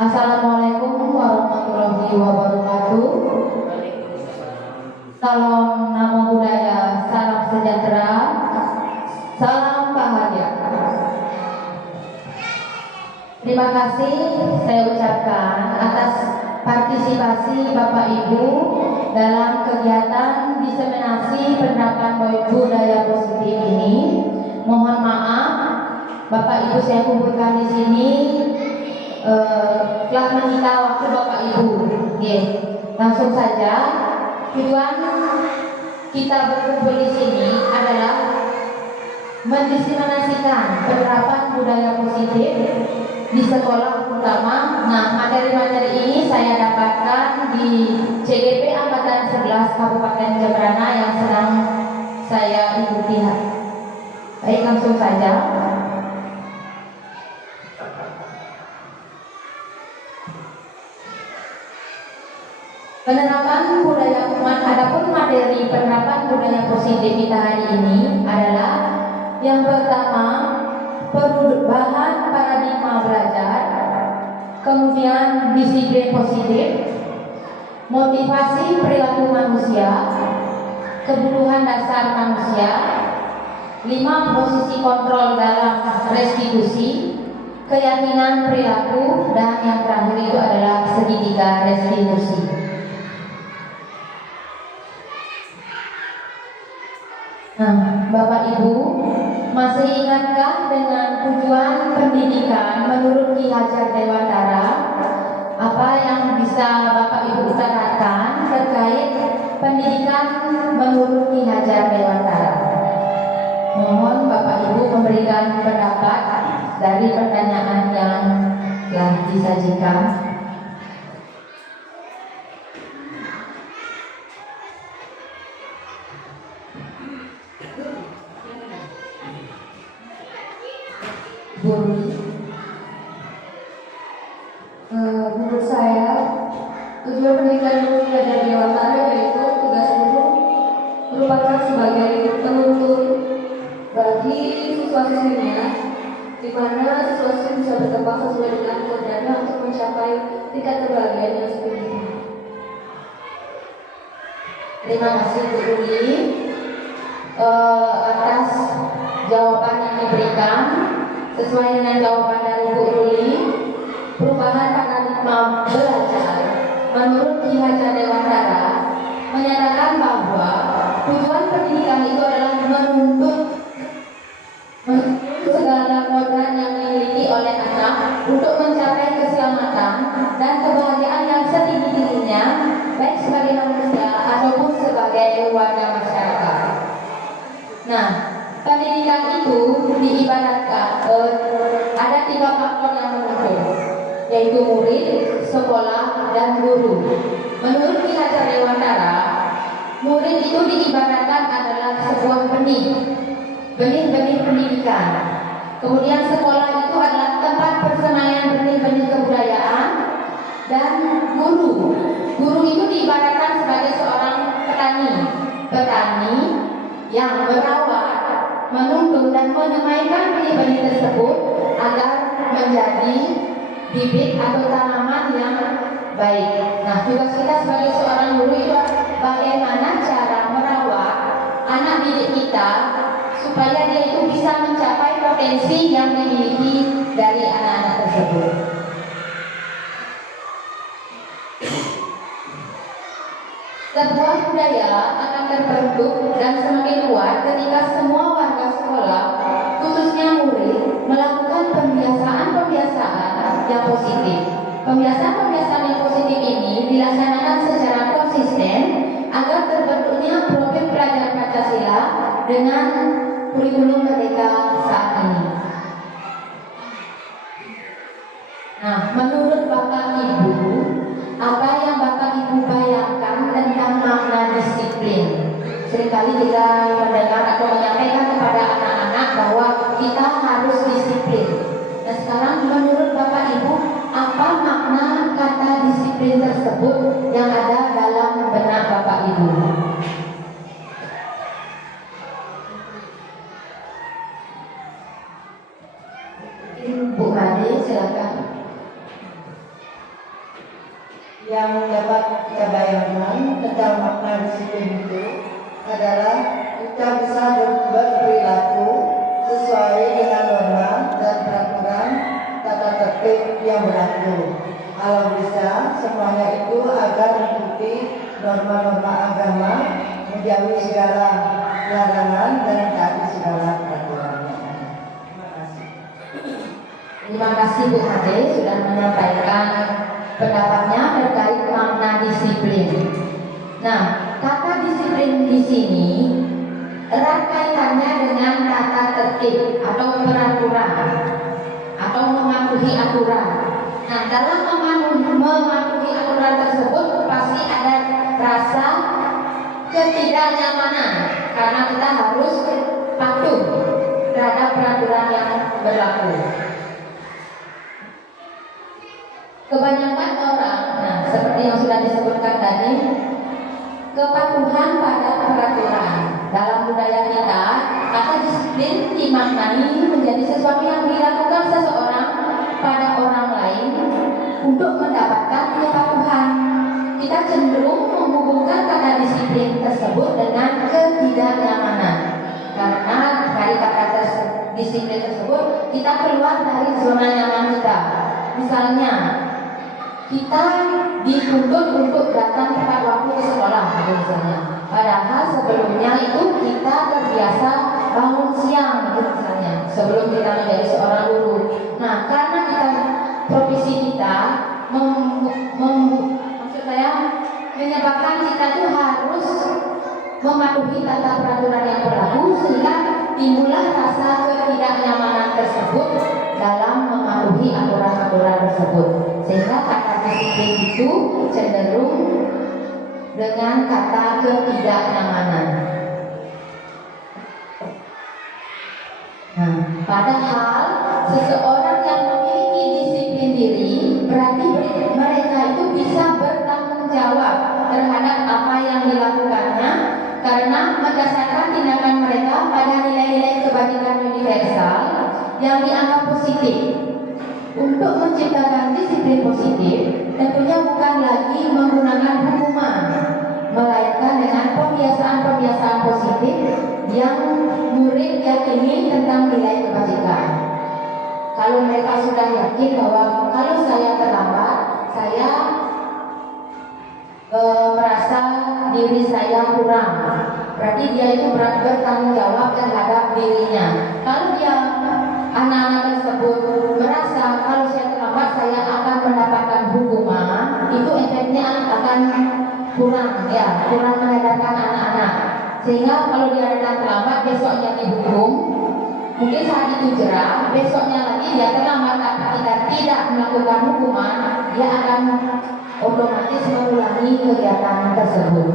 Assalamualaikum warahmatullahi wabarakatuh. Salam nama budaya, salam sejahtera, salam bahagia. Terima kasih saya ucapkan atas partisipasi Bapak Ibu dalam kegiatan diseminasi penerapan budaya positif ini. Mohon maaf, Bapak Ibu saya kumpulkan di sini telah menyita waktu Bapak Ibu. Langsung saja, tujuan kita berkumpul di sini adalah mendiseminasikan penerapan budaya positif di sekolah utama. Nah, materi-materi ini saya dapatkan di CGP Angkatan 11 Kabupaten Jemberana yang sedang saya ikuti. Baik, langsung saja. Penerapan budaya umat, adapun materi penerapan budaya positif kita hari ini adalah yang pertama, perubahan paradigma belajar, kemudian disiplin positif, motivasi perilaku manusia, kebutuhan dasar manusia, 5 posisi kontrol dalam restitusi, keyakinan perilaku, dan yang terakhir itu adalah segitiga restitusi. Nah, Bapak Ibu, masih ingatkah dengan tujuan pendidikan menurut Ki Hajar Dewantara? Apa yang bisa Bapak Ibu utarakan terkait pendidikan menurut Ki Hajar Dewantara? Mohon Bapak Ibu memberikan pendapat dari pertanyaan yang telah disajikan. Menurut saya tujuan pendidikan guru Ki Hajar Dewantara yaitu tugas guru merupakan sebagai penuntun bagi siswa-siswinya, di mana siswa-siswi bisa berkembang sesuai dengan kodratnya untuk mencapai tingkat kebahagiaan yang setinggi. Terima kasih Bu Ruli atas jawaban yang diberikan. Sesuai dengan jawaban dari Bu Ruli, perubahan paradigma belajar menurut Ki Hajar Dewantara menyatakan bahwa tujuan pendidikan itu adalah menuntut segala kodrat yang dimiliki oleh anak untuk mencapai keselamatan dan kebahagiaan yang setinggi-tingginya, baik sebagai manusia ataupun sebagai warga masyarakat. Nah, pendidikan itu diibaratkan ada 3 faktor yang menentu, yaitu murid, sekolah, dan guru. Menurut Ki Hajar Dewantara, murid itu diibaratkan adalah sebuah benih-benih pendidikan. Kemudian sekolah itu adalah tempat persemaian benih-benih kebudayaan, dan guru itu diibaratkan sebagai seorang petani yang merawat, menuntun dan menyemaikan benih-benih tersebut agar menjadi bibit atau tanaman yang baik. Nah, tugas kita sebagai seorang guru itu bagaimana cara merawat anak didik kita supaya dia itu bisa mencapai potensi yang dimiliki dari anak-anak tersebut. Sebuah budaya akan terbentuk dan semakin kuat ketika semua warga sekolah, khususnya murid, melakukan pembiasaan yang positif. Pembiasaan yang positif ini dilaksanakan secara konsisten agar terbentuknya profil pelajar Pancasila dengan kurikulum merdeka saat ini. Nah, menurut Bapak Ibu, apa yang Bapak Ibu bayangkan tentang makna disiplin? Seringkali kita mendengar atau menyampaikan kepada anak-anak bahwa kita harus disiplin. Nah, sekarang menurut Bapak Ibu, apa makna kata disiplin tersebut yang ada dalam benak Bapak Ibu? Bu Made, silakan. Yang dapat kita bayangkan tentang makna disiplin itu adalah kita bisa berperilaku sesuai dengan norma dan peraturan tata tertib yang berlaku. Kalau bisa, semuanya itu agar mengikuti norma-norma agama, menjauhi segala larangan dan taati segala peraturannya. Terima kasih. Terima kasih Bu Ade sudah menyampaikan pendapatnya terkait makna disiplin. Nah, kata disiplin di sini erat kaitannya dengan tata tertib atau peraturan atau mematuhi aturan. Nah, dalam mematuhi aturan tersebut pasti ada rasa ketidaknyamanan karena kita harus patuh terhadap peraturan yang berlaku. Kebanyakan orang, nah seperti yang sudah disebutkan tadi, kepatuhan pada peraturan. Dalam budaya kita, kata disiplin dimaknai menjadi sesuatu yang dilakukan seseorang pada orang lain untuk mendapatkan kepatuhan. Kita cenderung menghubungkan kata disiplin tersebut dengan ketidaknyamanan. Karena dari kata disiplin tersebut, kita keluar dari zona nyaman kita. Misalnya, kita dituntut untuk datang tepat waktu ke sekolah misalnya. Padahal sebelumnya itu kita terbiasa bangun siang misalnya sebelum kita menjadi seorang guru. Nah, karena kita profesi kita maksud saya menyebabkan kita itu harus mematuhi tata peraturan yang berlaku sehingga timbullah rasa ketidaknyamanan tersebut dalam mematuhi aturan-aturan tersebut. Sehingga kata disiplin itu cenderung dengan kata ketidaknyamanan. Nah, padahal seseorang yang memiliki disiplin diri berarti mereka itu bisa bertanggung jawab terhadap apa yang dilakukannya karena mendasarkan tindakan mereka pada nilai-nilai kebajikan universal yang dianggap positif. Untuk menciptakan disiplin positif tentunya bukan lagi menggunakan hukuman, melainkan dengan pembiasaan-pembiasaan positif yang murid yakini tentang nilai kebajikan. Kalau mereka sudah yakin bahwa kalau saya terlambat, saya merasa diri saya kurang, berarti dia itu bertanggung jawab terhadap dirinya. Kalau dia anak-anak tersebut merasa kalau saya terlambat saya akan mendapatkan hukuman, itu efeknya akan kurang menyadarkan anak-anak. Sehingga kalau dia datang terlambat besoknya dihukum, mungkin saat itu jerah, besoknya lagi dia terlambat tapi kita tidak melakukan hukuman, dia akan otomatis mengulangi kegiatan tersebut.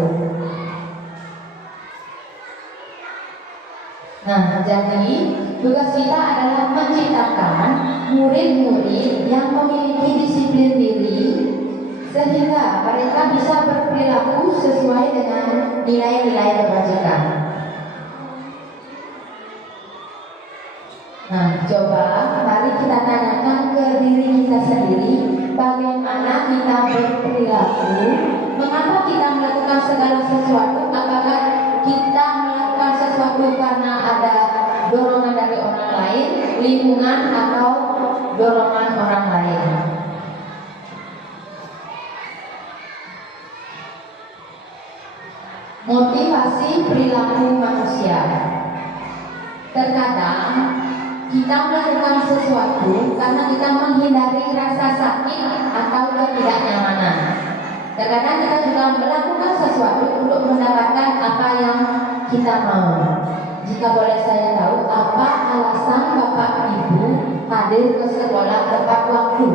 Nah, jadi tugas kita adalah menciptakan murid-murid yang memiliki disiplin diri sehingga mereka bisa berperilaku sesuai dengan nilai-nilai kebajikan. Nah, coba mari kita tanyakan ke diri kita sendiri, bagaimana kita berperilaku, mengapa kita melakukan segala sesuatu, apakah kita melakukan sesuatu karena ada dorongan dari orang lain, lingkungan, atau dorongan orang lain. Motivasi perilaku manusia. Terkadang kita melakukan sesuatu karena kita menghindari rasa sakit atau ketidaknyamanan. Terkadang kita juga melakukan sesuatu untuk mendapatkan apa yang kita mau. Jika boleh saya tahu, apa alasan Bapak Ibu hadir ke sekolah tepat waktu?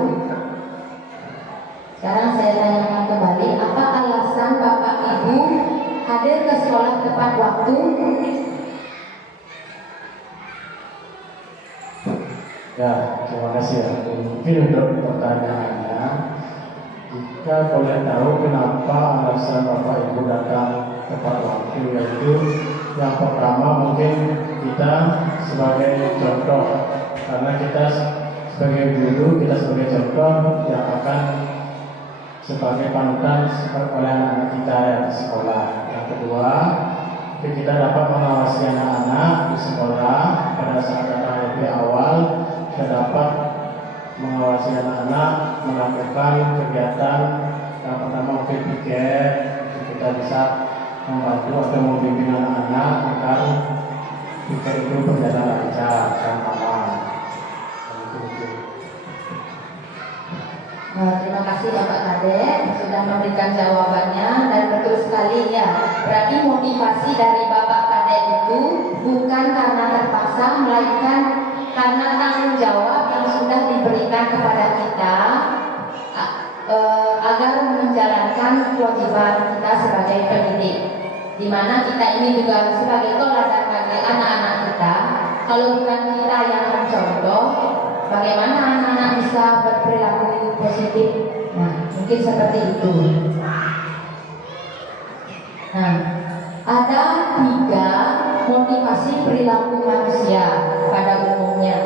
Sekarang saya tanyakan kembali, apa alasan Bapak Ibu hadir ke sekolah tepat waktu? Ya, terima kasih ya. Mungkin untuk pertanyaannya, jika boleh tahu kenapa alasan Bapak Ibu datang tepat waktu, yaitu yang pertama mungkin kita sebagai contoh, karena kita sebagai guru, kita sebagai contoh yang akan sebagai panutan oleh anak-anak kita yang di sekolah. Yang kedua, kita dapat mengawasi anak-anak di sekolah pada saat datang lebih awal. Kita dapat mengawasi anak-anak melakukan kegiatan yang pertama mungkin piket, kita bisa membantu atau membimbing anak-anak agar piket itu berjalan lancar dan aman. Terima kasih Bapak Kadek sudah memberikan jawabannya dan betul sekali ya. Berarti motivasi dari Bapak Kadek itu bukan karena terpaksa, melainkan karena tanggung jawab yang sudah diberikan kepada kita agar menjalankan kewajiban kita sebagai pendidik. Di mana kita ini juga sebagai teladan bagi anak-anak kita. Kalau bukan kita yang mencontoh, bagaimana anak-anak bisa berperilaku positif? Nah, mungkin seperti itu. Nah, ada 3 motivasi perilaku manusia pada umumnya.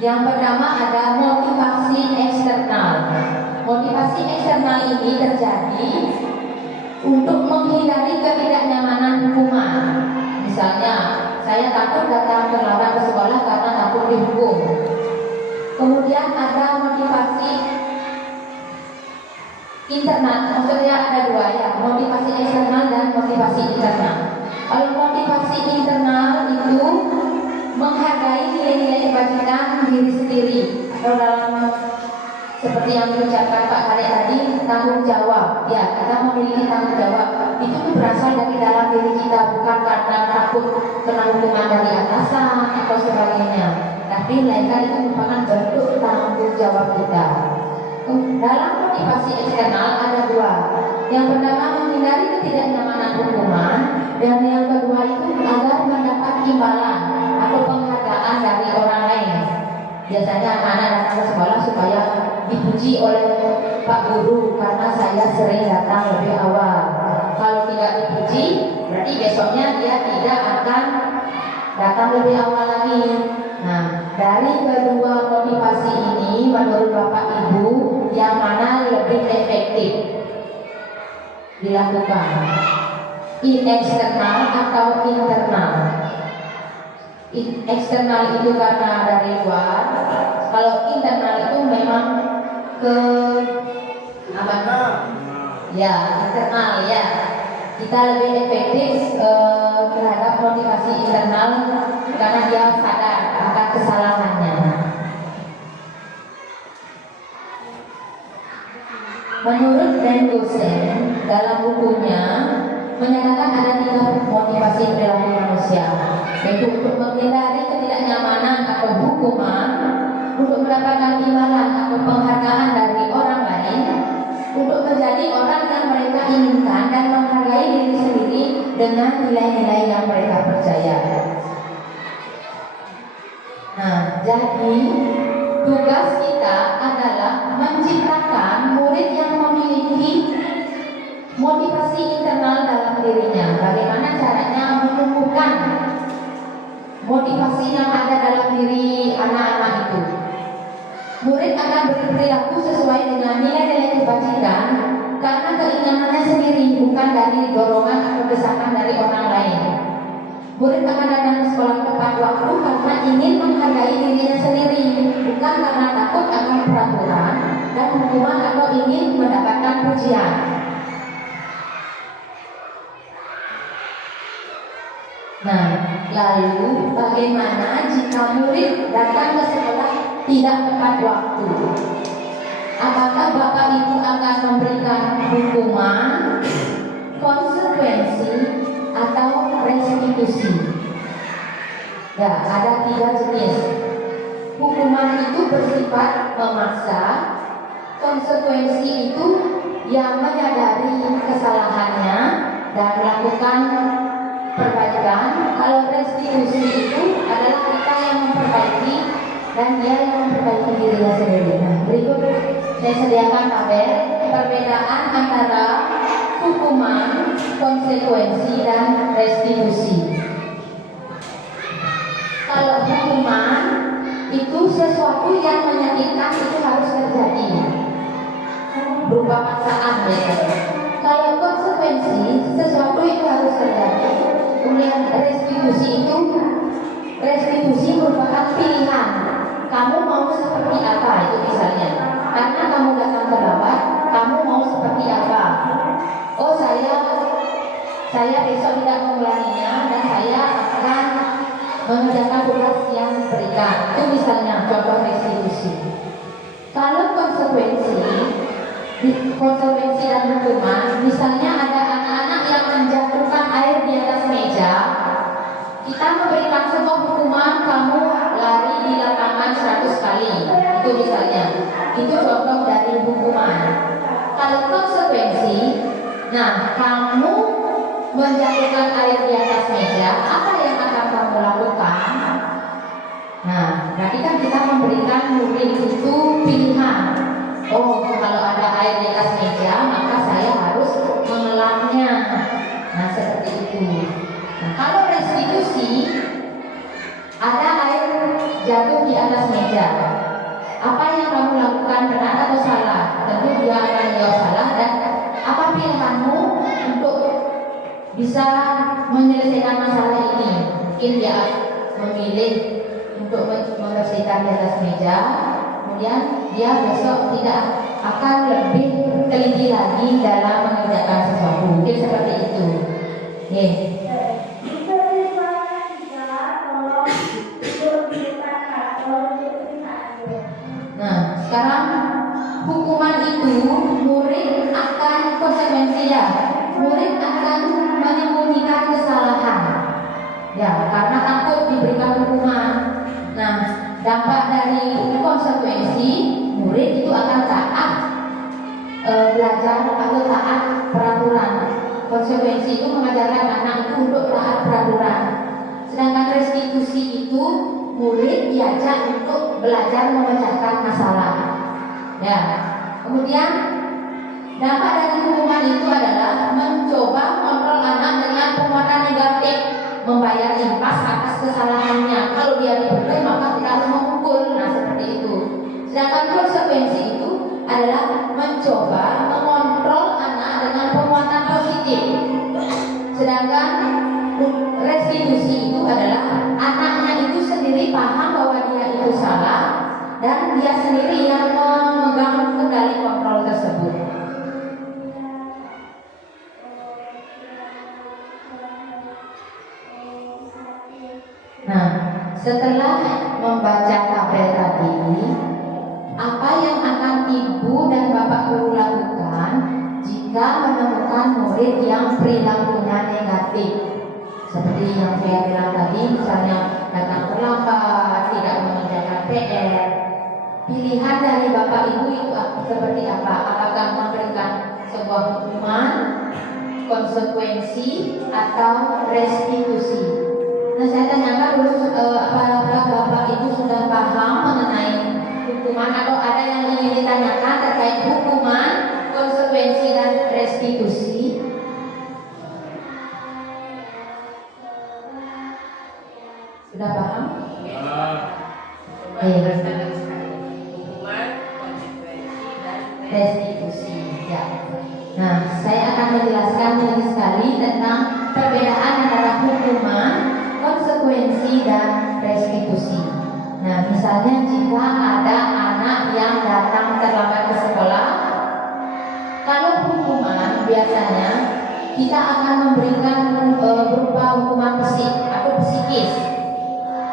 Yang pertama ada motivasi eksternal. Motivasi eksternal ini terjadi untuk menghindari ketidaknyamanan hukuman. Misalnya, saya takut datang terlambat ke sekolah karena takut dihukum. Kemudian ada motivasi internal, maksudnya ada 2 ya, motivasi eksternal dan motivasi internal. Kalau motivasi internal itu menghargai nilai-nilai kebajikan diri sendiri, atau dalam seperti yang diucapkan Pak Kadek tadi, tanggung jawab. Ya, kita memiliki tanggung jawab. Itu tuh berasal dari dalam diri kita, bukan karena takut kena hukuman dari atasan atau sebagainya. Tapi melainkan itu merupakan bentuk tanggung jawab kita. Dalam motivasi eksternal ada 2. Yang pertama menghindari ketidaknyamanan hukuman, dan yang kedua itu agar mendapat imbalan atau penghargaan dari orang lain. Biasanya anak-anak datang ke sekolah supaya dipuji oleh Pak Guru karena saya sering datang lebih awal. Kalau tidak dipuji, berarti besoknya dia tidak akan datang lebih awal lagi. Nah, dari kedua motivasi ini, menurut Bapak Ibu, yang mana lebih efektif dilakukan? Eksternal atau internal? Eksternal itu karena dari luar. Kalau internal itu memang ke apa? Ya, internal ya. Kita lebih efektif terhadap motivasi internal karena dia sadar akan kesalahannya. Menurut Dan Gosen dalam bukunya menyatakan ada 3 motivasi perilaku manusia, yaitu untuk menghindari ketidaknyamanan atau hukuman, untuk mendapatkan imbalan atau penghargaan dari orang lain, untuk menjadi orang yang mereka inginkan dan menghargai diri sendiri dengan nilai-nilai yang mereka percaya. Nah, jadi tugas kita adalah menciptakan murid yang memiliki motivasi internal dalam dirinya. Bagaimana caranya menumbuhkan motivasi yang ada dalam diri anak-anak itu? Murid akan berperilaku sesuai dengan nilai-nilai kebajikan karena keinginannya sendiri, bukan dari dorongan atau desakan dari orang lain. Murid akan datang ke sekolah tepat waktu karena ingin menghargai dirinya sendiri, bukan karena takut akan peraturan dan hukuman atau ingin mendapatkan pujian. Nah, lalu bagaimana jika murid datang ke sekolah tidak tepat waktu? Apakah Bapak Ibu akan memberikan hukuman, konsekuensi, atau restitusi? Ya, ada 3 jenis. Hukuman itu bersifat memaksa, konsekuensi itu yang menyadari kesalahannya dan melakukan perbaikan. Kalau restitusi itu adalah kita yang memperbaiki dan dia yang memperbaiki dirinya sendiri. Nah, berikut saya sediakan tabel perbedaan antara hukuman, konsekuensi, dan restitusi. Kalau hukuman itu sesuatu yang menyakitkan itu harus terjadi. berupa paksaan ya. Kalau konsekuensi sesuatu itu harus terjadi, kemudian restitusi merupakan pilihan. Kamu mau seperti apa itu misalnya? Karena kamu datang terlambat, kamu mau seperti apa? Oh saya besok tidak mengulanginya dan saya akan mengerjakan tugas yang diberikan. Itu misalnya contoh restitusi. Kalau konsekuensi dan hukuman, misalnya ada anak-anak yang menjatuhkan air di atas meja, kita memberikan sebuah hukuman, kamu lari di lapangan 100 kali. Itu misalnya, itu contoh dari hukuman. Kalau konsekuensi, nah kamu menjatuhkan air di atas meja, apa yang akan kamu lakukan? Nah, berarti kan kita memberikan murid itu pilihan. Oh, kalau ada air di atas meja, maka saya harus mengelapnya. Nah, seperti itu. Nah, kalau restitusi, ada air jatuh di atas meja. Apa yang kamu lakukan, benar atau salah? Tentu dia akan jawab salah. Dan apa pilihanmu untuk bisa menyelesaikan masalah ini? Mungkin dia memilih untuk membersihkan di atas meja, kemudian dia besok tidak akan lebih teliti lagi dalam mengerjakan sesuatu. Mungkin seperti itu. Nah, sekarang hukuman itu murid akan konsekuensinya. Murid akan menyembunyikan kesalahan. Ya, karena takut diberikan hukuman. Nah, dampak dari konsekuensi, murid itu akan taat belajar atau taat peraturan. Konsekuensi itu mengajarkan anak itu untuk taat peraturan. Sedangkan restitusi itu murid diajak untuk belajar memecahkan masalah. Ya, kemudian dampak dari hukuman itu adalah mencoba mengontrol anak dengan penguatan negatif, membayar impas atas kesalahannya. Kalau dia dipukul maka kita harus memukul. Nah, seperti itu. Sedangkan konsekuensi itu adalah mencoba mengontrol anak dengan penguatan positif. Sedangkan restitusi itu adalah anaknya itu sendiri paham bahwa dia itu salah dan dia sendiri yang memegang kendali kontrol tersebut. Nah, setelah membaca tabel tadi, apa yang akan ibu dan bapak guru lakukan jika menemukan murid yang perilakunya negatif? Seperti yang saya bilang tadi, misalnya datang terlambat, tidak mengerjakan PR. Pilihan dari bapak ibu itu seperti apa? Apakah memberikan sebuah hukuman, konsekuensi, atau restitusi? Nah, saya tanyakan dulu apakah bapak ibu sudah paham mengenai hukuman atau ada yang ingin ditanyakan terkait hukuman, konsekuensi, dan restitusi? Sudah paham? Hukuman, konsekuensi, dan Restitusi. Ya. Nah, saya akan menjelaskan lebih sekali tentang perbedaan antara hukuman, konsekuensi, dan restitusi. Nah, misalnya jika ada anak yang datang terlambat ke sekolah, kalau hukuman biasanya kita akan memberikan berupa hukuman fisik atau psikis.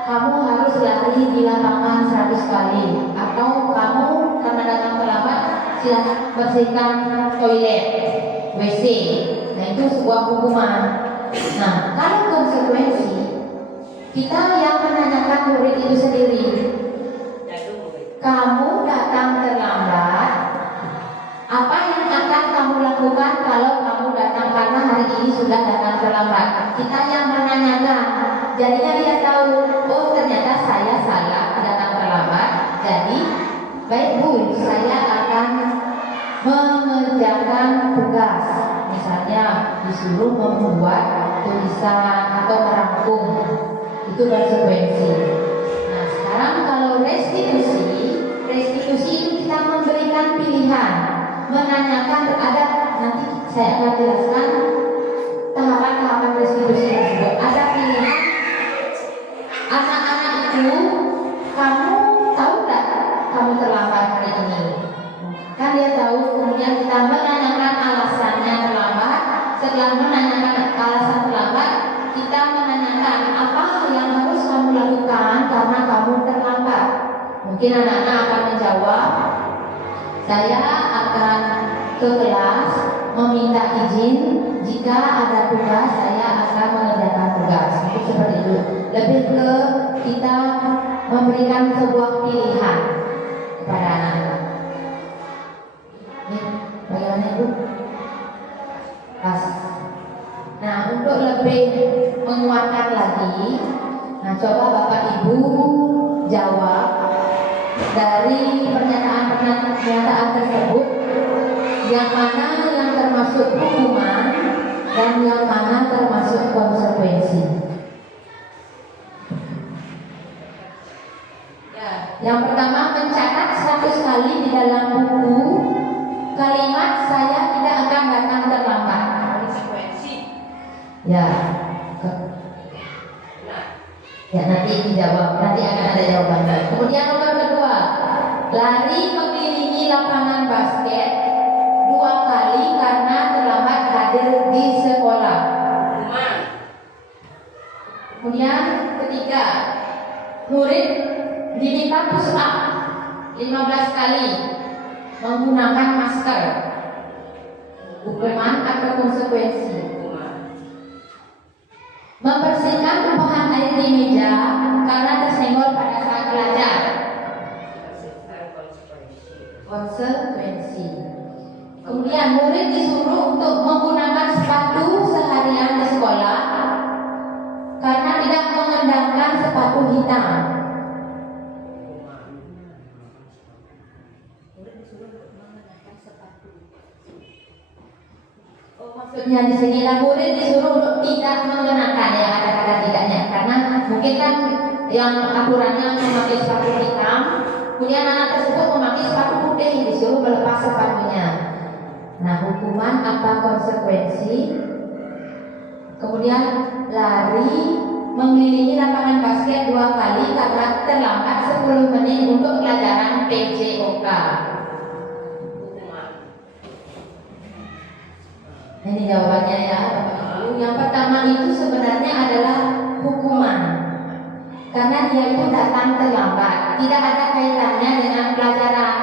Kamu harus lari di lapangan 100 kali, atau kamu karena datang terlambat silakan bersihkan toilet, WC. Nah, itu sebuah hukuman. Nah, kalau konsekuensi, kita yang menanyakan murid itu sendiri. Kamu datang terlambat, apa yang akan kamu lakukan kalau kamu datang karena hari ini sudah datang terlambat? Kita yang menanyakan. Jadinya dia tahu, oh ternyata saya salah datang terlambat. Jadi, baik Bu, saya akan mengerjakan tugas. Misalnya disuruh membuat tulisan atau merangkum. Itu konsekuensi. Nah, sekarang kalau restitusi itu kita memberikan pilihan, menanyakan mungkin anak-anak akan menjawab, saya akan ke kelas meminta izin jika ada tugas, saya akan mengerjakan tugas. Mungkin seperti itu. Lebih ke kita memberikan sebuah pilihan kepada anak-anak. Bagaimana Ibu? Pas. Nah, untuk lebih menguatkan lagi, nah coba Bapak Ibu jawab dari pernyataan tersebut, yang mana yang termasuk hukuman dan yang mana termasuk konsekuensi. Ya, yang pertama, mencatat 100 kali di dalam buku kalimat saya tidak akan datang terlambat. Konsekuensi. Ya, ya nanti dijawab, nanti akan ada jawabannya. Kemudian nomor kedua, lari mengelilingi lapangan basket 2 kali karena terlambat hadir di sekolah. Hukuman. Kemudian ketiga, murid diminta push up 15 kali menggunakan masker. Hukuman atau konsekuensi? Hukuman. Membersihkan tumpahan air di meja karena tersenggol pada saat belajar. Bersihkan konsekuensi. Konsekuensi. Kemudian murid disuruh untuk menggunakan sepatu seharian di sekolah karena tidak mengenakan sepatu hitam. Murid disuruh untuk mengenakan sepatu. Oh, maksudnya di sini lah murid disuruh untuk tidak mengenakan, ya ada kata tidaknya, karena mungkin kan yang aturannya memakai sepatu hitam, kemudian anak tersebut memakai sepatu putih, disuruh melepas sepatunya. Nah, hukuman apa konsekuensi? Kemudian lari mengelilingi lapangan basket 2 kali karena terlambat 10 menit untuk pelajaran PJOK. Hukuman. Ini jawabannya ya, Bapak Ibu. Yang pertama itu sebenarnya adalah hukuman, karena dia itu datang terlambat, tidak ada kaitannya dengan pelajaran.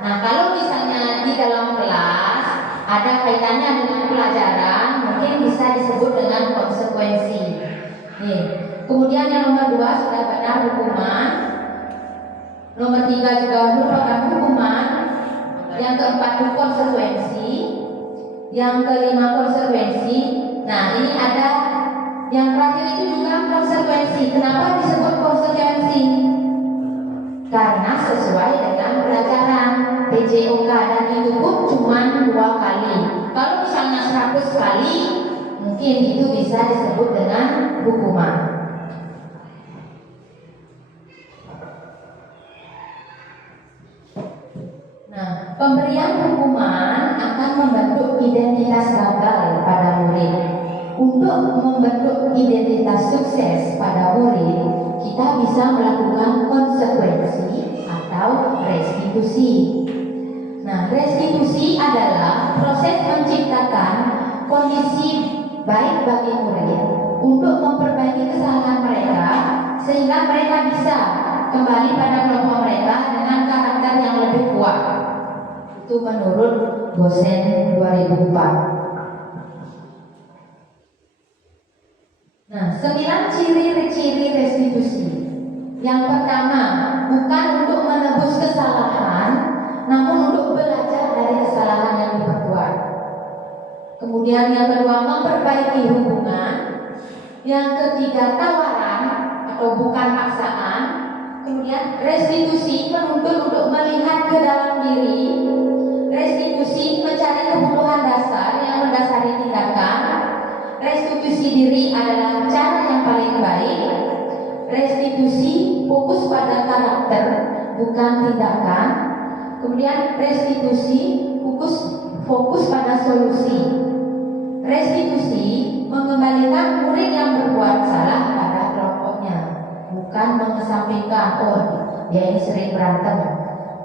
Nah, kalau misalnya di dalam kelas ada kaitannya dengan pelajaran, mungkin bisa disebut dengan konsekuensi. Nih. Kemudian yang nomor 2 sudah benar, hukuman. Nomor 3 juga merupakan hukuman. Yang keempat itu konsekuensi. Yang kelima konsekuensi. Nah, ini ada yang terakhir itu juga konsekuensi. Kenapa disebut konsekuensi? Karena sesuai dengan pelajaran PJOK, dan itu pun cuma 2 kali. Kalau misalnya 100 kali, mungkin itu bisa disebut dengan hukuman. Nah, pemberian hukuman akan membentuk identitas gagal pada murid. Untuk membentuk identitas sukses pada murid, kita bisa melakukan konsekuensi atau restitusi. Nah, restitusi adalah proses menciptakan kondisi baik bagi murid untuk memperbaiki kesalahan mereka sehingga mereka bisa kembali pada kelompok mereka dengan karakter yang lebih kuat. Itu menurut dosen 2004. Nah, 9 ciri-ciri restitusi. Yang pertama, bukan untuk menebus kesalahan, namun untuk belajar dari kesalahan yang diperbuat. Kemudian yang kedua, memperbaiki hubungan. Yang ketiga, tawaran atau bukan paksaan. Kemudian restitusi menuntut untuk melihat ke dalam diri. Restitusi mencari kebutuhan dasar yang mendasari tindakan. Restitusi diri adalah cara yang paling baik. Restitusi fokus pada karakter, bukan tindakan. Kemudian restitusi fokus pada solusi. Restitusi mengembalikan murid yang berbuat salah pada kelompoknya, bukan mengesampingkan, oh dia ini sering berantem,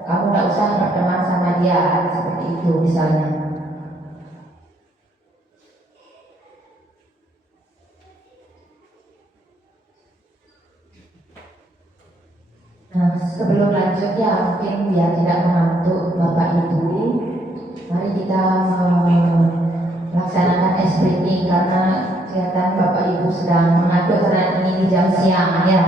kamu tidak usah berteman sama dia, seperti itu misalnya. Nah, sebelum lanjut ya, mungkin biar tidak mengantuk Bapak Ibu, mari kita melaksanakan espreting karena kelihatan Bapak Ibu sedang mengantuk karena ini jam siang ya.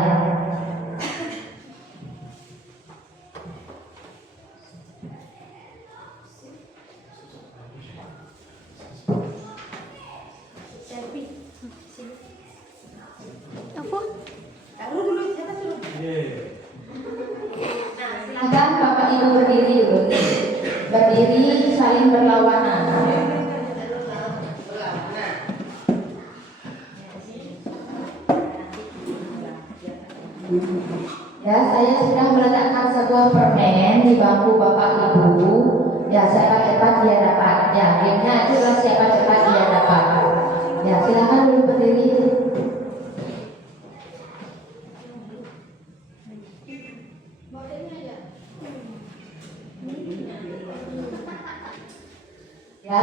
Silahkan Bapak Ibu berdiri dulu. Berdiri saling berlawanan. Ya, saya sudah meletakkan sebuah permen di bangku Bapak Ibu. Ya, siapa cepat dia dapat. Ya, gamenya itulah siapa cepat dia dapat. Ya, silakan dulu berdiri. Ya,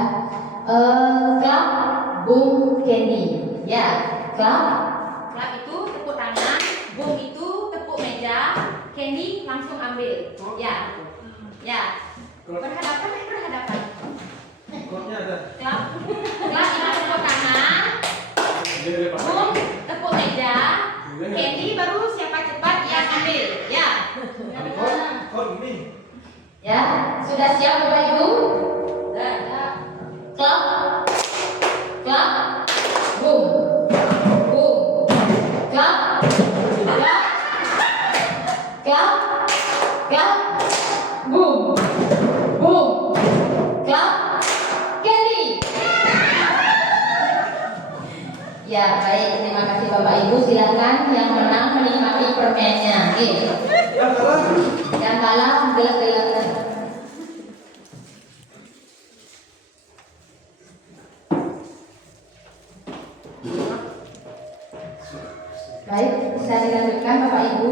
klap, bung, candy. Ya, klap. Klap itu tepuk tangan, boom itu tepuk meja, candy langsung ambil. Ya. Ya. Berhadapan. Klap. Klap itu tepuk tangan, boom tepuk meja, candy baru siapa cepat yang ambil. Ya. Ya, sudah siap Bapak Ibu? Klap, klap, boom, boom, klap, klap, klap, klap, boom, boom, klap, candy. Ya, baik, terima kasih Bapak Ibu. Silakan yang menang menikmati permennya. Oke. Yang kalah gelak-gelak. Baik, bisa dilanjutkan Bapak Ibu.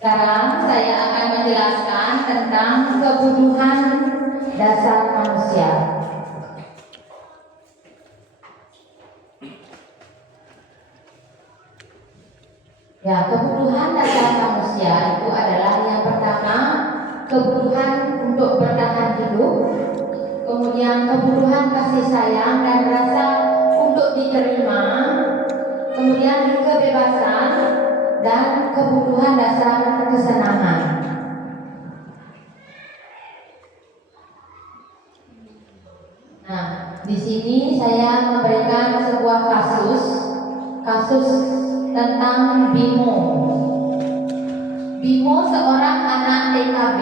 Sekarang saya akan menjelaskan tentang kebutuhan dasar manusia. Ya, kebutuhan dasar manusia itu adalah yang pertama kebutuhan untuk bertahan hidup, kemudian kebutuhan kasih sayang dan rasa untuk diterima, kemudian kebebasan dan kebutuhan dasar kesenangan. Nah, di sini saya memberikan sebuah kasus tentang Bimo. Bimo seorang anak TKB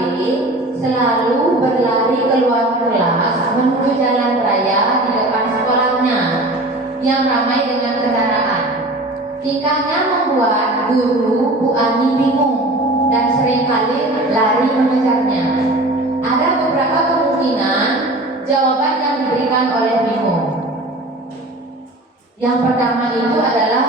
selalu berlari keluar kelas menuju jalan raya di depan sekolahnya yang ramai dengan kendaraan. Tingkahnya membuat guru Bu Ani bingung dan seringkali lari mengejarnya. Ada beberapa kemungkinan jawaban yang diberikan oleh Bimo. Yang pertama itu adalah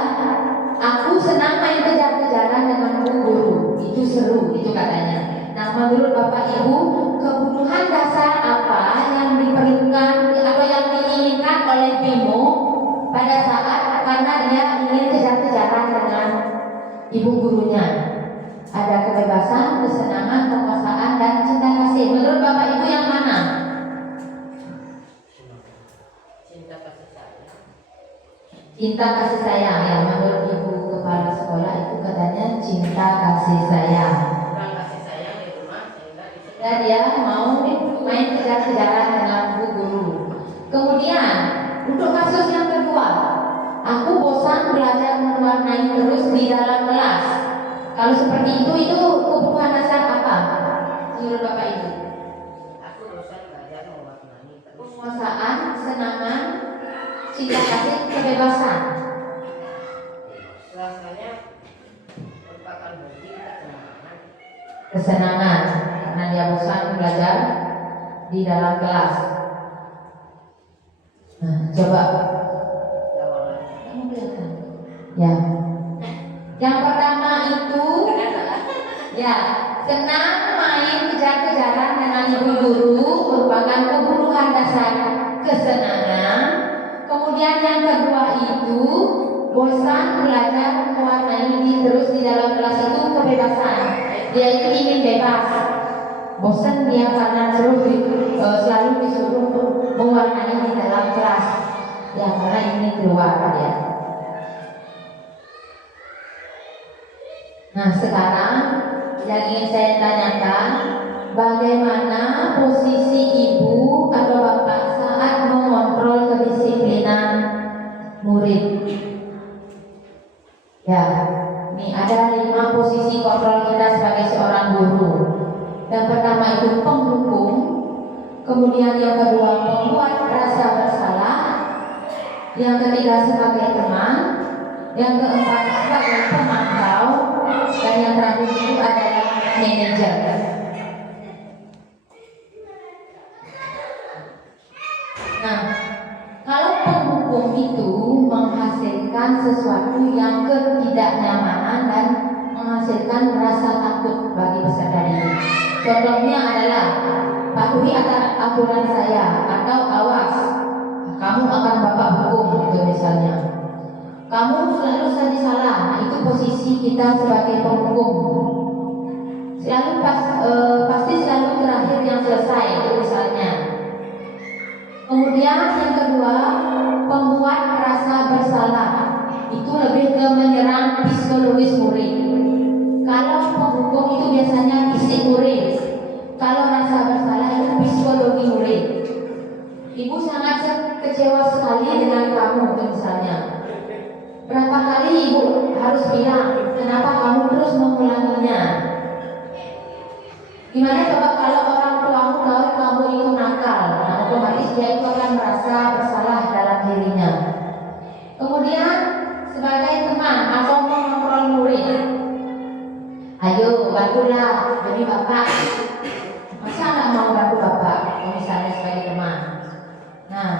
aku senang main kejar-kejaran dengan guru. Itu seru, itu katanya. Nah, menurut Bapak Ibu, kebutuhan dasar apa yang diperlukan atau yang diinginkan oleh Bimo pada saat karena dia ingin kejar-kejaran dengan ibu gurunya? Ada kebebasan, kesenangan, kekuasaan, dan cinta kasih. Menurut Bapak Ibu yang mana? Cinta kasih sayang. Cinta kasih sayang. Ya, menurut ibu kepala sekolah itu katanya cinta kasih sayang. Kurang kasih sayang di rumah sehingga bisa Dan dia mau main kejar-kejaran dengan bu guru. Kemudian untuk kasus yang kedua, aku bosan belajar mewarnai terus di dalam kelas. Kalau seperti itu kebutuhan dasar apa menurut Bapak Ibu? aku bosan belajar mewarnai terus. Penguasaan, kesenangan, cinta kasih, kebebasan. Rasanya merupakan bagi kesenangan. Kesenangan karena dia bosan belajar di dalam kelas. Nah, coba Lawannya. kamu kelihatan. Ya. Yang pertama itu ya, senang main kejar-kejaran dengan ibu guru merupakan kebutuhan dasar kesenangan. Kemudian yang kedua itu bosan belajar mewarnai terus di dalam kelas itu kebebasan. Dia itu ingin bebas. Bosan dia karena selalu disuruh mewarnai di dalam kelas. Ya karena ingin keluar ya. Nah sekarang yang ingin saya tanyakan, bagaimana posisi ibu atau bapak saat mengontrol kedisiplinan murid? Ya, ini ada 5 posisi kontrol kita sebagai seorang guru. Yang pertama itu penghukum, kemudian yang kedua membuat rasa bersalah, yang ketiga sebagai teman, yang keempat sebagai pemantau, dan yang terakhir itu adalah manajer. Nah, kalau penghukum itu menghasilkan sesuatu yang ketidaknyamanan dan menghasilkan rasa takut bagi peserta didik. Contohnya adalah patuhi aturan saya atau awas, kamu akan bapak hukum itu misalnya. Kamu selalu saja salah, nah, itu posisi kita sebagai penghukum. Selalu pasti selalu terakhir yang selesai itu misalnya. Kemudian yang kedua, pembuat rasa bersalah. Itu lebih ke menyerang psikologis murid. Kalau penghukum itu biasanya fisik murid. Kalau rasa bersalah itu psikologi murid. Ibu sangat kecewa sekali dengan kamu misalnya. Berapa kali ibu harus bilang, kenapa kamu terus mengulanginya? Gimana coba kalau orang tuamu tahu kamu itu nakal? Nah, otomatis dia itu akan merasa bersalah dalam dirinya. Kemudian sebagai teman atau mengontrol murid, ayo bantulah demi bapak. Masa nggak mau bantu bapak? Misalnya sebagai teman. Nah,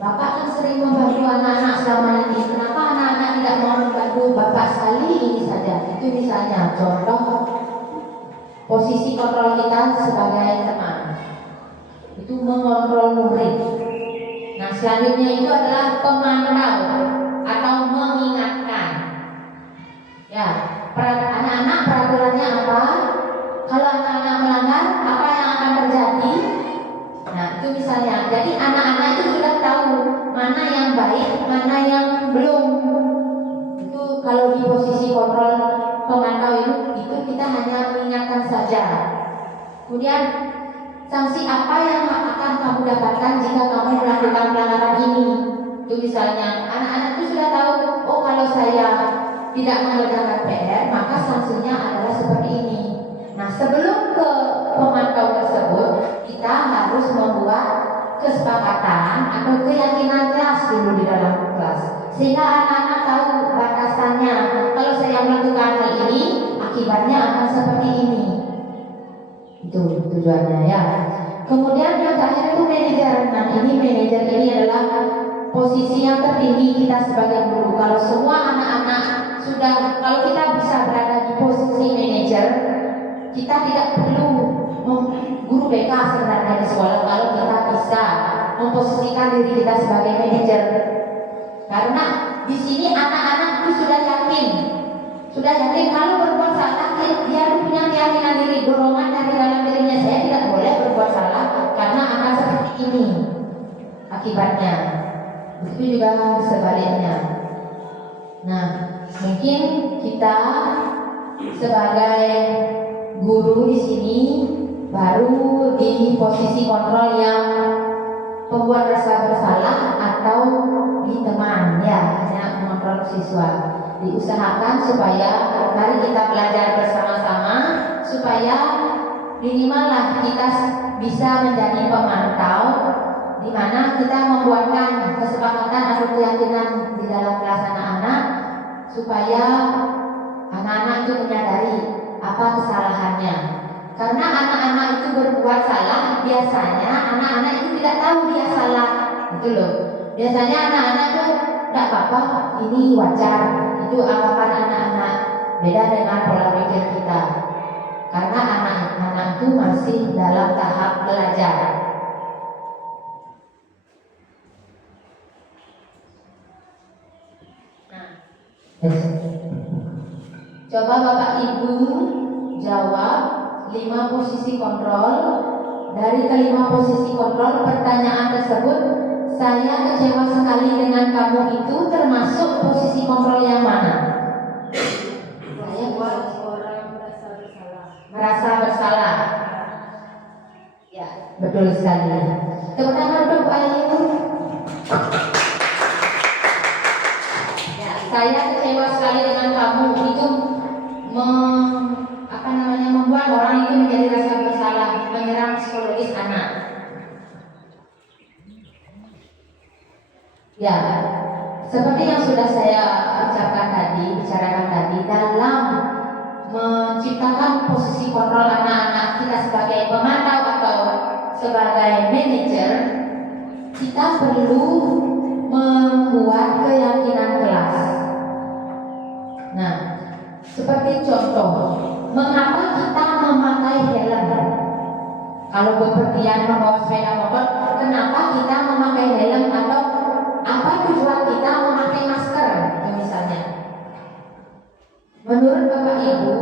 bapak kan sering membantu anak-anak selama ini. Kenapa anak-anak tidak mau membantu bapak sekali ini saja? Itu misalnya contoh posisi kontrol kita sebagai teman. Itu mengontrol murid. Nah, selanjutnya itu adalah pemantau atau mengingatkan. Ya, anak-anak peraturannya apa? Kalau anak-anak melanggar, apa yang akan terjadi? Nah, itu misalnya. Jadi anak-anak itu sudah tahu mana yang baik, mana yang belum. Itu kalau di posisi kontrol pemantau itu kita hanya mengingatkan saja. Kemudian sanksi apa yang akan kamu dapatkan jika kamu melakukan pelanggaran ini? Itu misalnya anak-anak itu sudah tahu, oh kalau saya tidak mengerjakan PR maka sanksinya adalah seperti ini. Nah, sebelum ke pemantau tersebut kita harus membuat kesepakatan atau keyakinan kelas dulu di dalam kelas, sehingga anak-anak tahu batasannya. Kalau saya melakukan hal ini akibatnya akan seperti ini. Itu tujuannya ya. Kemudian yang terakhir itu manajer. Nah, ini manajer ini adalah posisi yang tertinggi kita sebagai guru. Kalau semua anak-anak sudah, kalau kita bisa berada di posisi manajer, kita tidak perlu guru BK sebenarnya di sekolah kalau kita bisa memposisikan diri kita sebagai manajer. Karena di sini anak-anak itu sudah yakin kalau berbuat salah, dia punya keyakinan diri, dorongan dari dalam dirinya, saya tidak boleh berbuat salah karena akan seperti ini akibatnya. Itu juga sebaliknya. Nah, mungkin kita sebagai guru di sini baru di posisi kontrol yang pembuat rasa bersalah atau di teman ya, hanya mengontrol siswa. Diusahakan supaya mari kita belajar bersama-sama supaya minimal kita bisa menjadi pemantau, di mana kita membuatkan kesepakatan atau keyakinan di dalam kelas anak-anak supaya anak-anak itu menyadari apa kesalahannya. Karena anak-anak itu berbuat salah, biasanya anak-anak itu tidak tahu dia salah, gitu loh. Biasanya anak-anak itu tidak apa-apa, ini wajar. Itu anggapan anak-anak, beda dengan pola pikir kita. Karena anak-anak itu masih dalam tahap belajar. Coba Bapak Ibu jawab 5 posisi kontrol. Dari kelima posisi kontrol pertanyaan tersebut, saya kecewa sekali dengan kamu itu termasuk posisi kontrol yang mana? Saya Buat orang merasa bersalah. merasa bersalah. Ya, betul sekali. Tepuk tangan untuk Bu Ayu. Ya, saya kecewa sekali dengan kamu itu membuat orang itu menjadi rasa bersalah, menyerang psikologis anak. Ya, seperti yang sudah saya bicarakan tadi, dalam menciptakan posisi kontrol anak-anak kita sebagai pemantau atau sebagai manajer, kita perlu membuat keyakinan kelas. Nah, seperti contoh, mengapa kita memakai helm? Kalau bepergian membawa sepeda motor, kenapa kita memakai helm atau apa tujuan kita memakai masker? Itu misalnya. Menurut Bapak Ibu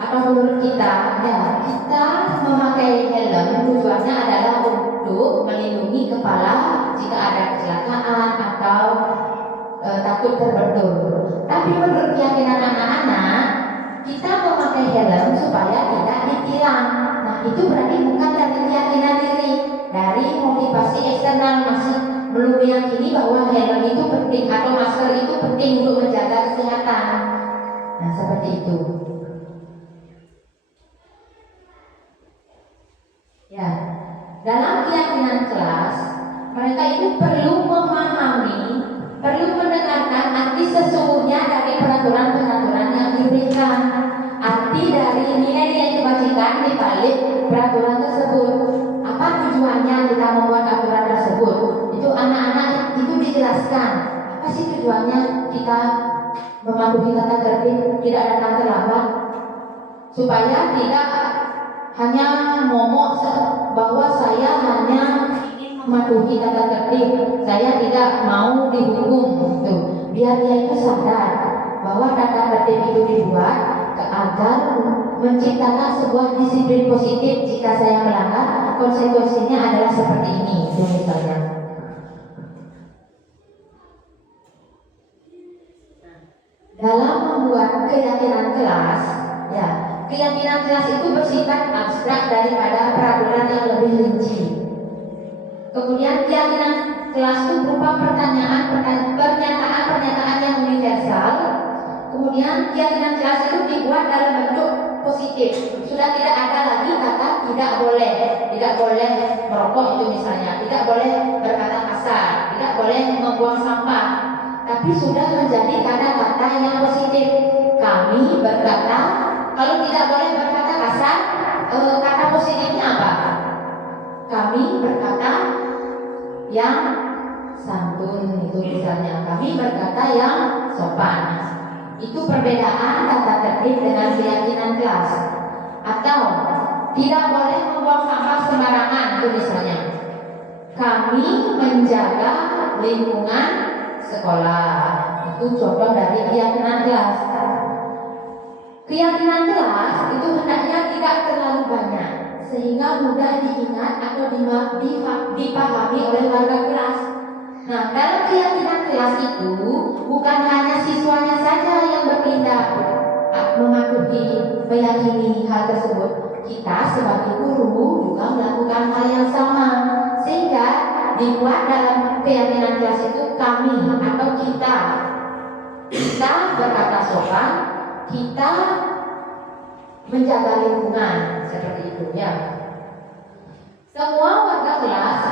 atau menurut kita, ya kita memakai helm tujuannya adalah untuk melindungi kepala jika ada kecelakaan atau takut terbentur. Tapi menurut keyakinan anak-anak, kita memakai helm supaya tidak ditilang. Nah, itu berarti bukan dari keyakinan diri, dari motivasi eksternal, masih belum meyakini bahwa helm itu penting atau masker itu penting untuk menjaga kesehatan. Nah, seperti itu. Ya, dalam keyakinan kelas, mereka itu perlu memahami, perlu mendengarkan arti sesungguhnya dari peraturan-peraturan yang diberikan, arti dari nilai-nilai kebajikan di balik peraturan tersebut. Apa tujuannya kita membuat aturan tersebut? Itu anak-anak itu dijelaskan. Apa sih tujuannya kita mematuhi tata tertib, tidak datang terlambat, supaya tidak hanya momok bahwa saya hanya ingin mematuhi tata tertib, saya tidak mau dihukum. Tuh, biar dia itu sadar bahwa tata tertib itu dibuat agar menciptakan sebuah disiplin positif. Jika saya melanggar, konsekuensinya adalah seperti ini. Itu misalnya. Dalam membuat keyakinan kelas, ya, keyakinan kelas itu bersifat abstrak daripada peraturan yang lebih rinci. Kemudian keyakinan kelas itu berupa pernyataan-pernyataan yang universal. Kemudian keyakinan kelas itu dibuat dalam bentuk positif. Sudah tidak ada lagi kata tidak boleh merokok itu misalnya, tidak boleh berkata kasar, tidak boleh membuang sampah. Tapi sudah menjadi kata-kata yang positif. Kami berkata, kalau tidak boleh berkata kasar, kata positifnya apa? Kami berkata yang santun, itu misalnya. Kami berkata yang sopan. Itu perbedaan tata tertib dengan keyakinan kelas. Atau tidak boleh membuang sampah sembarangan, itu misalnya. Kami menjaga lingkungan sekolah. Itu contoh dari keyakinan kelas. Keyakinan kelas itu hendaknya tidak terlalu banyak, sehingga mudah diingat atau dipahami oleh warga kelas. Nah, dalam keyakinan kelas itu bukan hanya siswanya saja yang bertindak meyakini hal tersebut. Kita sebagai guru juga melakukan hal yang sama, sehingga dibuat dalam keyakinan kelas itu kami atau kita berkata sopan, kita menjaga lingkungan, seperti itu ya. Semua warga kelas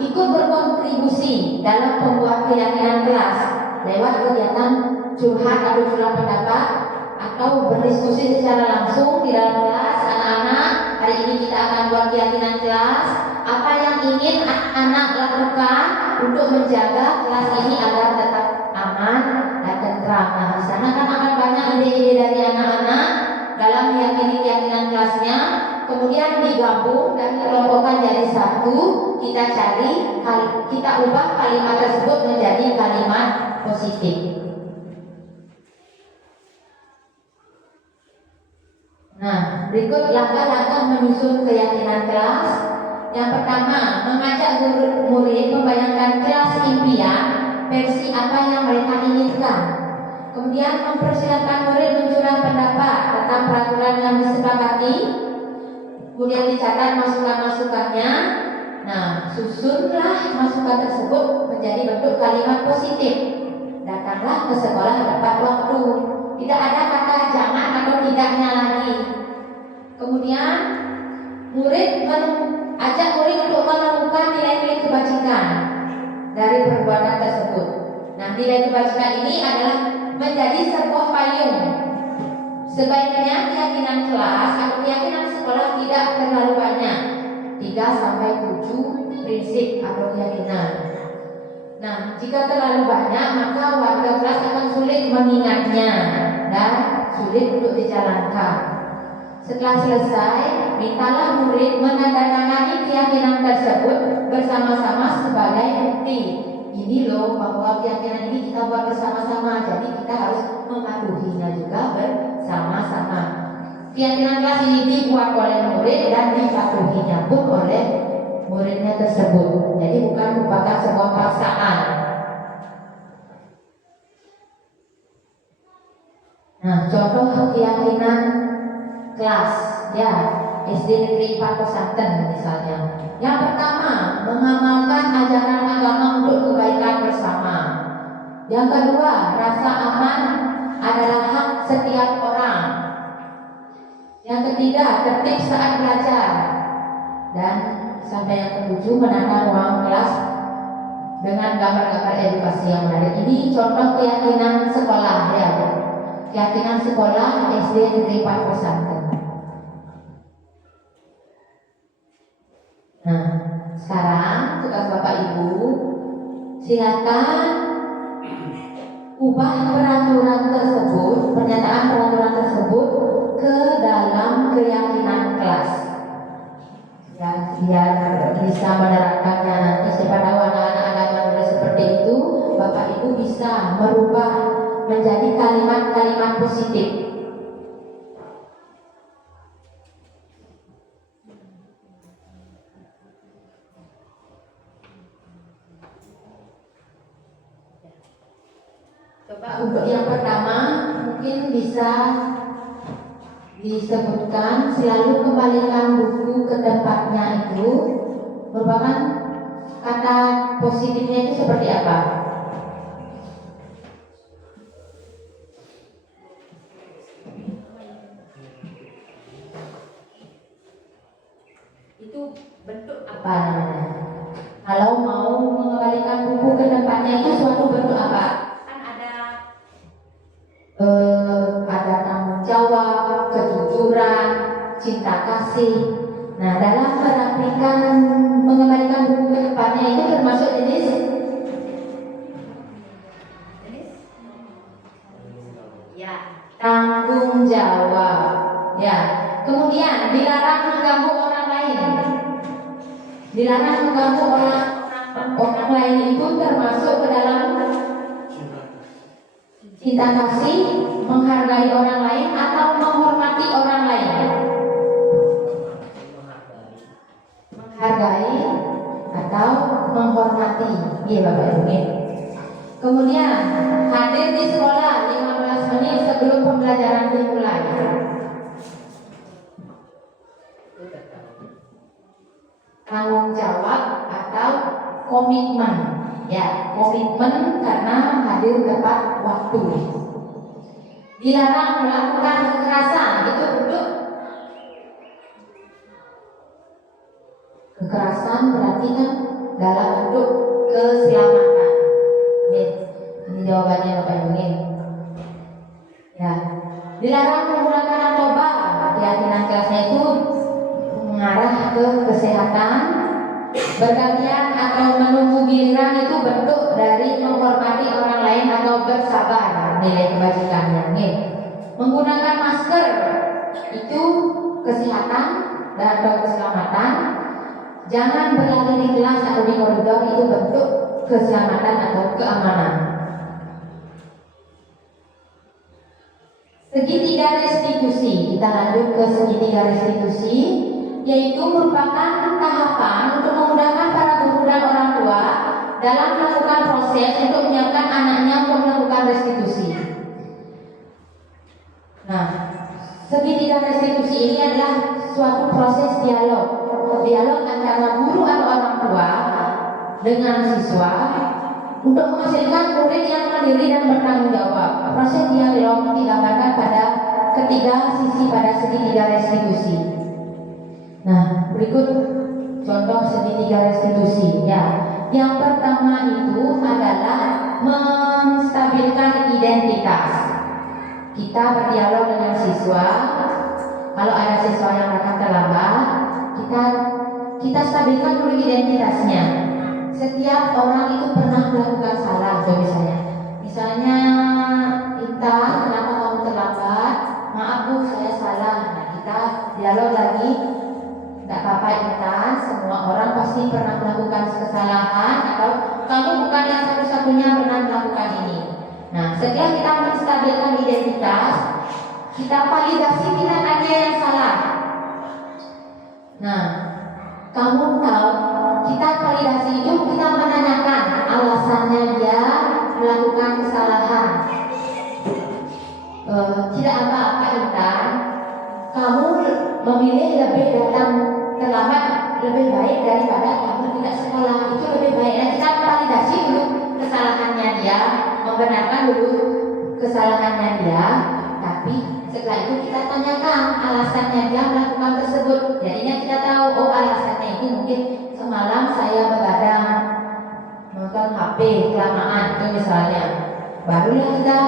ikut berkontribusi dalam pembuat keyakinan kelas lewat kegiatan curhat atau curhat pendapat atau berdiskusi secara langsung di dalam kelas. Anak-anak, hari ini kita akan buat keyakinan kelas. Apa yang ingin anak-anak lakukan untuk menjaga kelas ini agar tetap aman dan tentram? Nah, di sana kan akan banyak ide-ide dari anak-anak dalam meyakini keyakinan kelasnya. Kemudian digabung dan dikelompokkan jadi satu. Kita ubah kalimat tersebut menjadi kalimat positif. Nah, berikut langkah-langkah menyusun keyakinan kelas. Yang pertama, mengajak murid membayangkan kelas impian versi apa yang mereka inginkan. Kemudian mempersilahkan murid mencurah pendapat tentang peraturan yang disepakati. Kemudian dicatat masukan-masukannya. Nah, susunlah masukan tersebut menjadi bentuk kalimat positif. Datanglah ke sekolah tepat waktu. Tidak ada kata jangan atau tidaknya lagi. Kemudian ajak murid untuk menemukan nilai-nilai kebajikan dari perbuatan tersebut. Nah, nilai kebajikan ini adalah menjadi sebuah payung. Sebaiknya keyakinan kelas atau keyakinan sekolah tidak terlalu banyak, 3-7 prinsip atau keyakinan. Nah, jika terlalu banyak maka warga kelas akan sulit mengingatnya dan sulit untuk dijalankan. Setelah selesai, mintalah murid menandatangani keyakinan tersebut bersama-sama sebagai bukti. Ini loh bahwa keyakinan ini kita buat bersama-sama, jadi kita harus mematuhinya juga bersama-sama. Keyakinan kelas ini dibuat oleh murid dan dipatuhinya pun oleh muridnya tersebut. Jadi bukan merupakan sebuah paksaan. Nah, contoh keyakinan kelas, ya, SD Negeri 4 Pesantren misalnya. Yang pertama, mengamalkan ajaran agama untuk kebaikan bersama. Yang kedua, rasa aman adalah hak setiap orang. Yang ketiga, tertib saat belajar. Dan sampai yang ketujuh, menata ruang kelas dengan gambar-gambar edukasi yang menarik. Ini contoh keyakinan sekolah, ya. Keyakinan sekolah SD Negeri 4 Pesantren. Nah, sekarang tugas Bapak Ibu, silakan ubah peraturan tersebut, pernyataan peraturan tersebut ke dalam keyakinan kelas. Ya, biar bisa menerapkannya nanti. Siapa tahu anak-anak agama muda seperti itu, Bapak Ibu bisa merubah menjadi kalimat-kalimat positif. Coba untuk yang pertama mungkin bisa disebutkan selalu kembalikan buku ke tempatnya itu merupakan kata positifnya itu seperti apa? Itu bentuk apa namanya? Kalau mau mengembalikan buku ke tempatnya itu suatu bentuk apa? Ada tanggung jawab, kejujuran, cinta kasih. Nah, dalam mengembalikan buku ke tempatnya itu termasuk jenis ya, tanggung jawab. Ya. Kemudian dilarang mengganggu orang lain. Dilarang mengganggu orang lain itu termasuk ke dalam cinta kasih, menghargai orang lain atau menghormati orang lain. Menghargai atau menghormati. Iya Bapak Ibu. Kemudian hadir di sekolah 15 menit sebelum pembelajaran dimulai. Tanggung jawab atau komitmen. Ya, komitmen karena hadir tepat waktu. Dilarang melakukan kekerasan, itu bentuk kekerasan berarti kan dalam bentuk keselamatan. Ini jawabannya Bapak Ibu. Ya, dilarang menggunakan narkoba. Keyakinan kelasnya itu mengarah ke kesehatan. Bergantian atau menunggu giliran itu bentuk dari menghormati orang lain atau bersabar, nilai kebajikannya. Menggunakan masker itu kesehatan dan atau keselamatan. Jangan berlari di kelas atau di koridor, itu bentuk keselamatan atau keamanan. Segitiga restitusi kita lanjut ke segitiga restitusi, yaitu merupakan tahapan untuk memudahkan para guru dan orang tua dalam melakukan proses untuk menyiapkan anaknya untuk melakukan restitusi. Nah, segitiga restitusi ini adalah suatu proses dialog antara guru atau orang tua dengan siswa untuk menghasilkan murid yang mandiri dan bertanggung jawab. Proses dialog digambarkan pada ketiga sisi pada segitiga restitusi. Nah, berikut contoh segitiga restitusi ya. Yang pertama itu adalah menstabilkan identitas. Kita berdialog dengan siswa. Kalau ada siswa yang akan terlambat, kita stabilkan dulu identitasnya. Setiap orang itu pernah melakukan salah, misalnya Intan, kenapa kamu terlambat? Maaf Bu, saya salah. Nah, kita dialog lagi. Tidak apa-apa Intan, semua orang pasti pernah melakukan kesalahan, atau kamu bukan yang satu-satunya pernah melakukan ini. Nah, setelah kita menstabilkan identitas, kita validasi tindakannya yang salah. Nah, kamu tahu, kita validasi itu kita menanyakan alasannya dia melakukan kesalahan. Tidak apa-apa Intan, kamu memilih lebih datang terlambat lebih baik daripada kamu tidak sekolah, itu lebih baik. Dan kita validasi dulu kesalahannya dia, membenarkan dulu kesalahannya dia, tapi setelah itu kita tanyakan alasannya dia melakukan tersebut. Jadinya kita tahu, oh alasannya itu mungkin semalam saya begadang nonton HP kelamaan, itu misalnya. Barulah kita,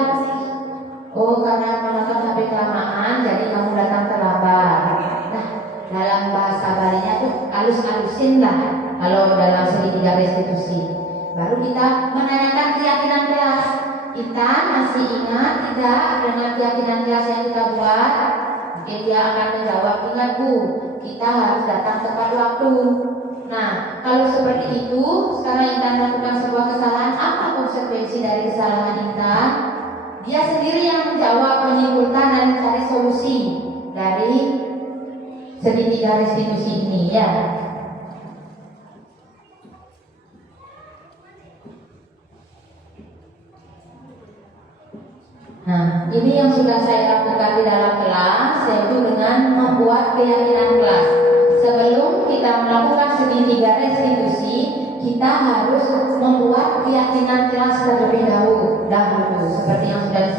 oh karena menonton HP kelamaan jadi kamu datang terlambat. Nah, dalam bahasa Balinya tuh halus-halusin lah kalau dalam segitiga restitusi. Baru kita menanyakan keyakinan kelas. Kita masih ingat tidak dengan keyakinan kelas yang kita buat? Mungkin dia akan menjawab, ingat Bu, kita harus datang tepat waktu. Nah, kalau seperti itu, sekarang Intan melakukan sebuah kesalahan, apa konsekuensi dari kesalahan Intan? Dia sendiri yang menjawab, menyimpulkan dan mencari solusi dari segitiga restitusi ini ya. Nah, ini yang sudah saya lakukan di dalam kelas, yaitu dengan membuat keyakinan kelas. Sebelum kita melakukan segitiga restitusi, kita harus membuat keyakinan kelas terlebih dahulu, seperti yang sudah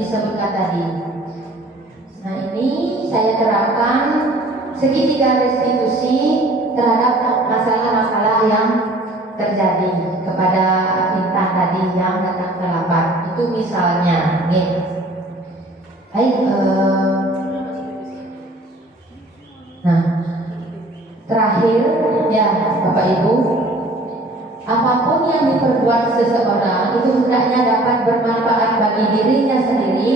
disebutkan tadi. Nah, ini saya terapkan segitiga restitusi terhadap masalah-masalah yang terjadi kepada Intan tadi yang datang terlambat. Itu misalnya, nih. Baik, nah, terakhir ya Bapak Ibu, apapun yang diperbuat seseorang itu hendaknya dapat bermanfaat bagi dirinya sendiri,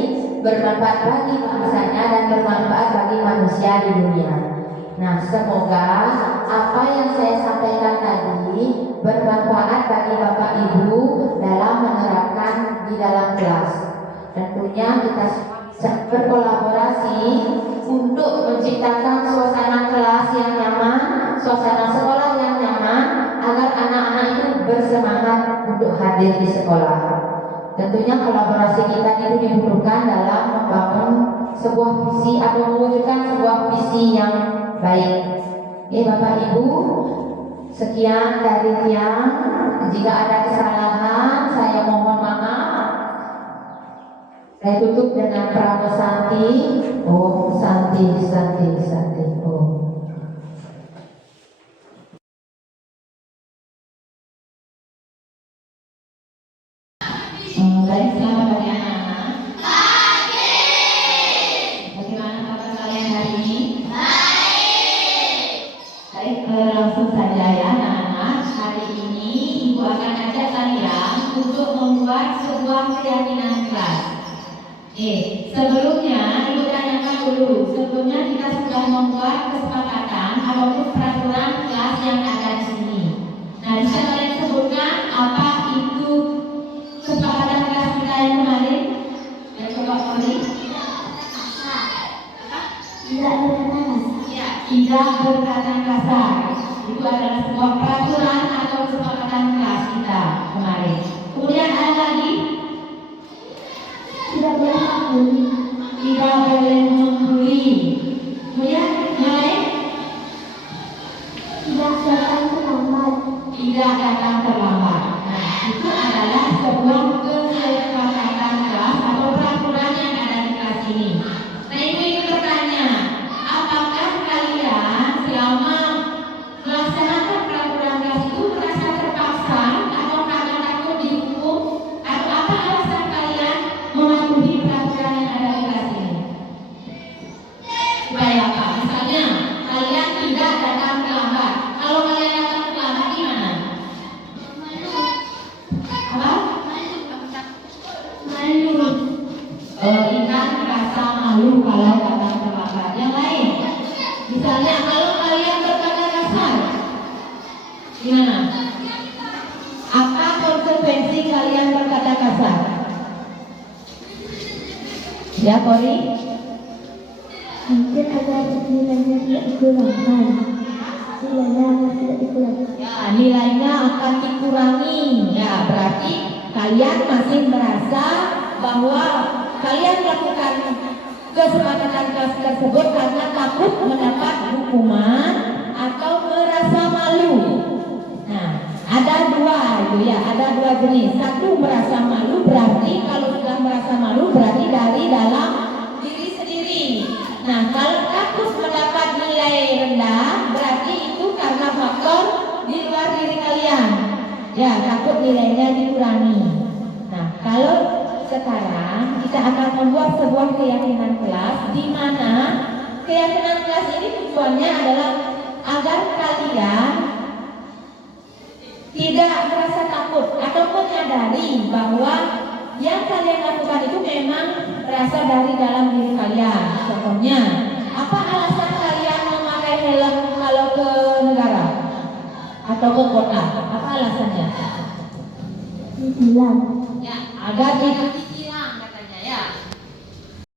bermanfaat bagi bangsanya, dan bermanfaat bagi manusia di dunia. Nah, semoga apa yang saya sampaikan tadi bermanfaat bagi Bapak Ibu dalam menerapkan di dalam kelas. Tentunya kita bisa berkolaborasi untuk menciptakan suasana kelas yang nyaman, suasana sekolah yang nyaman, agar anak-anak itu bersemangat untuk hadir di sekolah. Tentunya kolaborasi kita itu dibutuhkan dalam membangun sebuah visi atau mewujudkan sebuah visi yang baik. Oke Bapak Ibu, sekian dari Tiang. Jika ada kesalahan, saya mohon maaf. Saya tutup dengan Pramo Santi. Om Santi, Santi, Santi. Om. Baik, selamat pagi anak-anak. Pagi. Bagaimana kabar kalian hari ini? Baik, langsung saja ya anak-anak. Hari ini Ibu akan ajak kalian untuk membuat sebuah keyakinan kelas. Sebelumnya Ibu tanyakan dulu. Sebelumnya kita sudah membuat kesepakatan ataupun peraturan kelas yang ada di sini. Nah, bisa kalian sebutkan apa itu kesepakatan kelas kita yang kemarin? Dan coba kali. Ya, tidak berkata kasar. Itu adalah sebuah peraturan atau kesepakatan kelas kita kemarin. Kemudian ada lagi, tidak boleh membuli. Kemudian yang lain, tidak datang terlambat. Nah, itu adalah sebuah kesepakatan kelas atau peraturan yang ada di kelas ini. Nah, ibu bertanya, apakah kalian selama melaksanakan peraturan kelas itu merasa terpaksa atau karena takut dihukum, atau apa alasan kalian mematuhi peraturan yang ada di kelas ini? Supaya apa? Misalnya kalian tidak datang terlambat. Kalau kalian datang terlambat gimana? Apa? Ingat rasa malu kalau datang terlambat. Yang lain, misalnya kalau kalian berkata kasar, gimana? Apa konsekuensi kalian berkata kasar? Ya, Kori? Mungkin agar nilainya tidak dikurangkan. Ya, nilainya akan dikurangi. Ya, berarti kalian masih merasa bahwa kalian melakukan kesepakatan kelas tersebut karena takut mendapat hukuman atau merasa malu. Nah, ada dua itu ya, ada dua jenis. Satu, merasa malu, berarti kalau sudah merasa malu berarti dari dalam diri sendiri. Nah, kalau takut mendapat nilai rendah, berarti itu karena faktor di luar diri kalian. Ya, takut nilainya dikurangi. Nah, kalau sekarang kita akan membuat sebuah keyakinan kelas, di mana keyakinan kelas ini tujuannya adalah agar kalian tidak merasa takut atau menyadari bahwa yang kalian lakukan itu memang berasal dari dalam diri kalian. Contohnya, apa alasan kalian memakai helm kalau ke negara atau ke kota? Apa alasannya? Ya, agar tidak ditilang katanya ya.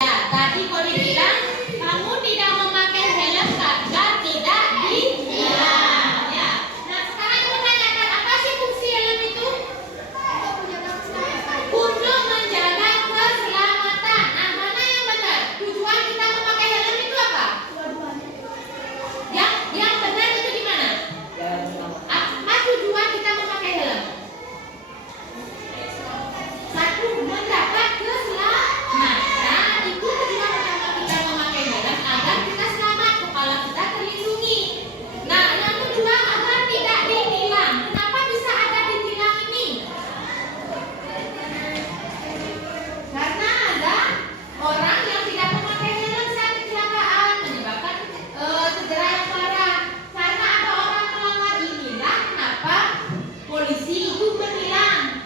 Ya, tadi kau bilang kamu tidak memakai helm agar tidak ditilang. Ya. Nah, sekarang aku tanyakan, apa sih fungsi helm itu? Untuk menjaga keselamatan. Nah, mana yang benar? Tujuan kita memakai helm itu apa? Yang benar itu di mana? Apa tujuan kita memakai helm? Satu, mendapat keselamatan. Itu tujuan utama kita memakai helm, agar kita selamat, kepala kita terlindungi. Nah, yang kedua, agar tidak ditilang. Kenapa bisa ada ditilang ini? Karena ada orang yang tidak memakai helm saat kecelakaan, menyebabkan cedera yang parah. Karena ada orang melanggar inilah kenapa polisi itu menilang.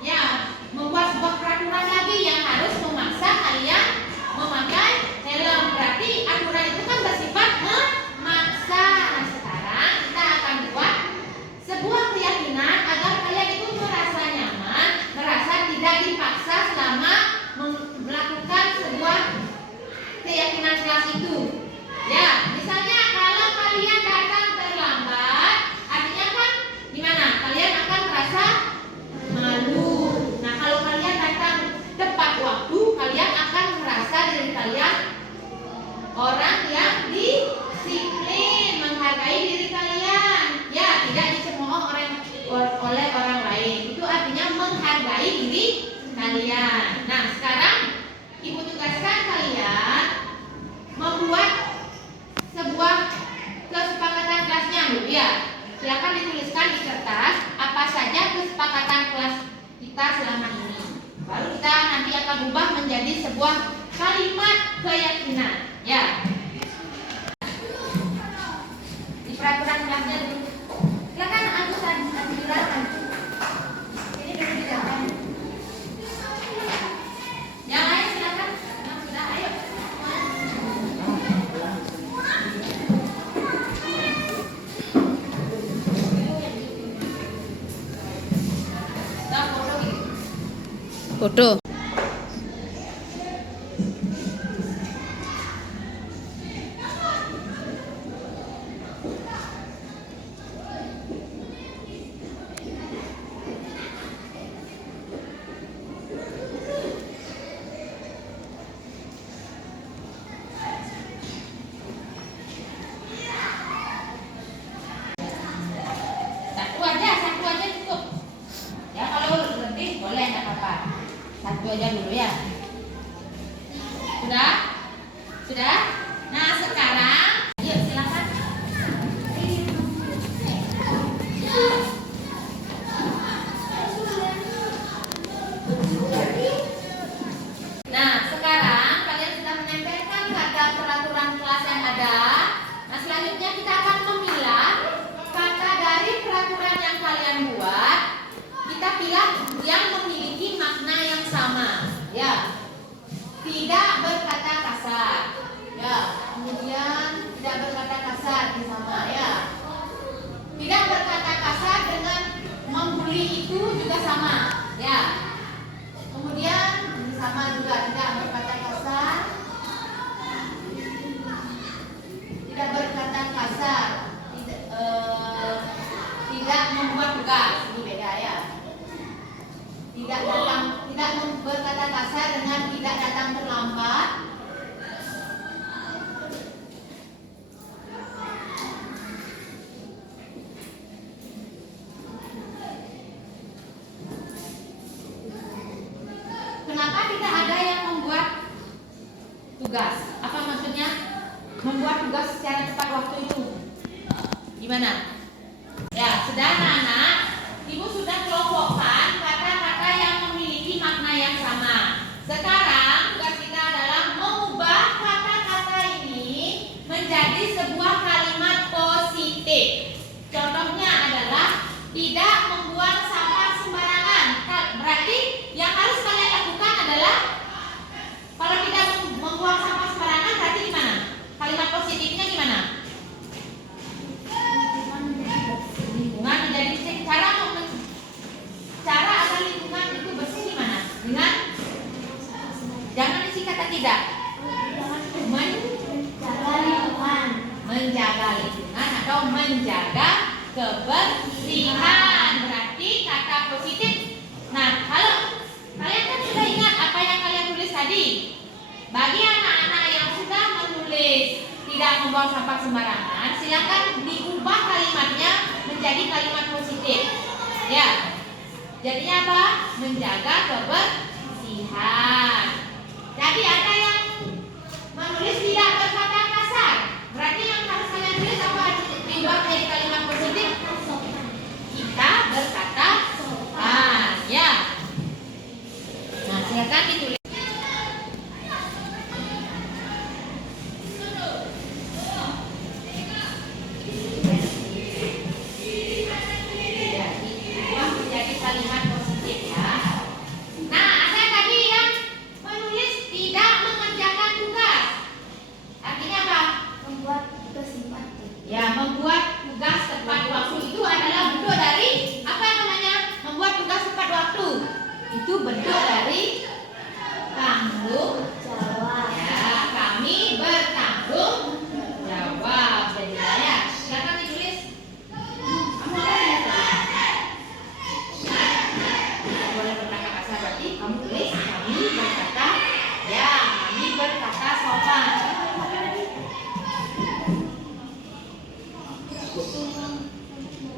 Ya, membuat sebuah peraturan lagi yang harus memaksa kalian memakai helm. Berarti aturan itu kan bersifat memaksa. Nah, sekarang kita akan buat sebuah keyakinan agar kalian itu merasa nyaman, merasa tidak dipaksa selama melakukan sebuah keyakinan kelas itu. Ya, misalnya kalau kalian datang terlambat, artinya kan gimana? Kalian akan merasa malu. Nah, kalau kalian datang tepat waktu, kalian akan merasa diri kalian orang yang disiplin, menghargai diri kalian. Ya, tidak dicemooh oleh orang lain. Itu artinya menghargai diri kalian. Nah, sekarang ibu tugaskan kalian membuat sebuah kesepakatan kelasnya dulu ya. Silakan dituliskan di kertas apa saja kesepakatan kelas kita selama ini. Baru kita nanti akan ubah menjadi sebuah kalimat keyakinan. Ya. Di peraturan kelasnya dulu. Silakan Agus silakan. Ini dulu dijalan. Yang lain silakan. Yang sudah ayo. Foto. Sudah? Nah, sekarang yuk silakan. Nah, sekarang kalian sudah menempelkan kata peraturan kelas yang ada. Nah, selanjutnya kita akan memilah kata dari peraturan yang kalian buat. Kita pilih yang memiliki makna yang sama. Ya. Tidak berkata kasar. Ya. Kemudian tidak berkata kasar di sama ya. Tidak berkata kasar dengan membuli itu juga sama. Ya. Kemudian ini sama juga, tidak berkata kasar. Tidak berkata kasar. Tidak membuat tugas. Ini beda ya. Tidak berkata kasar dengan tidak datang terlambat. Kenapa tidak ada yang membuat tugas? Apa maksudnya? Membuat tugas secara tepat waktu itu. Gimana? Ya, sudah anak-anak, Ibu sudah kelompokkan kata-kata yang memiliki makna yang sama. Sekarang tugas kita adalah mengubah kata-kata ini menjadi sebuah kalimat positif. Contohnya adalah tidak membuang sampah sembarangan. Berarti yang harus kalian lakukan adalah kalau tidak membuang sampah sembarangan berarti gimana? Kalimat positifnya gimana? Lingkungan menjadi bersih. Cara agar lingkungan itu bersih gimana? Dengan jangan isi kata tidak. Menjaga lingkungan atau menjaga kebersihan. Berarti kata positif. Nah, kalau kalian kan sudah ingat apa yang kalian tulis tadi. Bagi anak-anak yang sudah menulis tidak membuang sampah sembarangan, silakan diubah kalimatnya menjadi kalimat positif. Ya. Jadinya apa? Menjaga kebersihan. Jadi ada yang menulis tidak berkata kasar. Berarti yang harus kalian tulis apa? Diubah menjadi kalimat positif. Kita berkata sopan. Ya. Nah, silakan ditulis. Kalimat positif ya. Nah, ada tadi yang menulis tidak mengerjakan tugas. Artinya apa? Membuat tugas tepat. Ya, membuat tugas tepat waktu itu adalah bentuk dari apa yang namanya? Membuat tugas tepat waktu. Itu bentuk dari tanggung Jawab. ya, kami bertanggung jawab. Jadi ya, silakan ditulis. Kamu apa ya? Boleh berkata kasar berarti kamu tulis kami berkata ya, kami berkata sopan.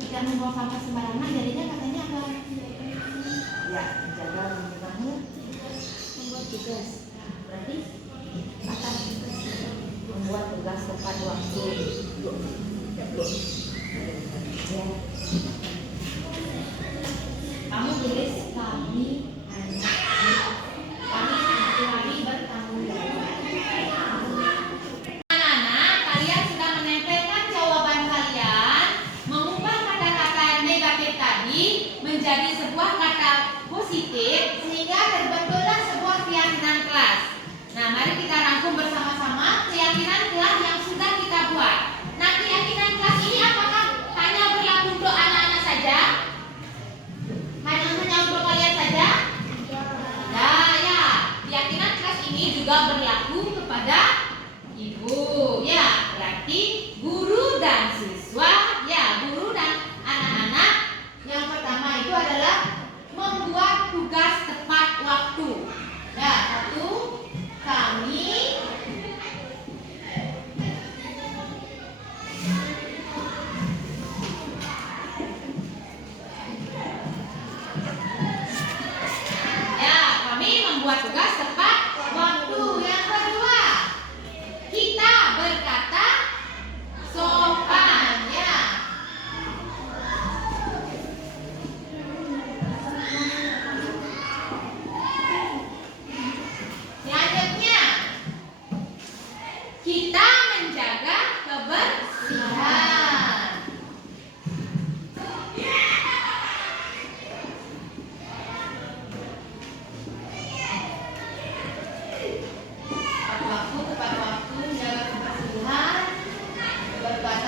Tidak membuang sampah sembarangan, jadinya katanya apa? Ya, menjaga lingkunganmu, membuat tugas. Berarti kata membuat tugas tepat waktu. Ya. Kamu tulis kami bertanggung jawab. Anak-anak, kalian sudah menempelkan jawaban kalian, mengubah kata-kata negatif tadi menjadi sebuah kata positif sehingga terbentuklah sebuah keyakinan kelas. Nah, mari kita rangkum bersama-sama keyakinan kelas yang sudah kita buat. Nah, keyakinan kelas ini apakah hanya berlaku untuk anak-anak saja? Hanya untuk kalian saja? Nah, ya, keyakinan kelas ini juga berlaku kepada ibu. Ya, berarti guru dan siswa, ya, guru dan anak-anak. Yang pertama itu adalah membuat tugas tepat waktu. Ya, satu, kami membuat tugas tepat waktu. Yang kedua, tepat waktu, menjaga kebersihan, berbatas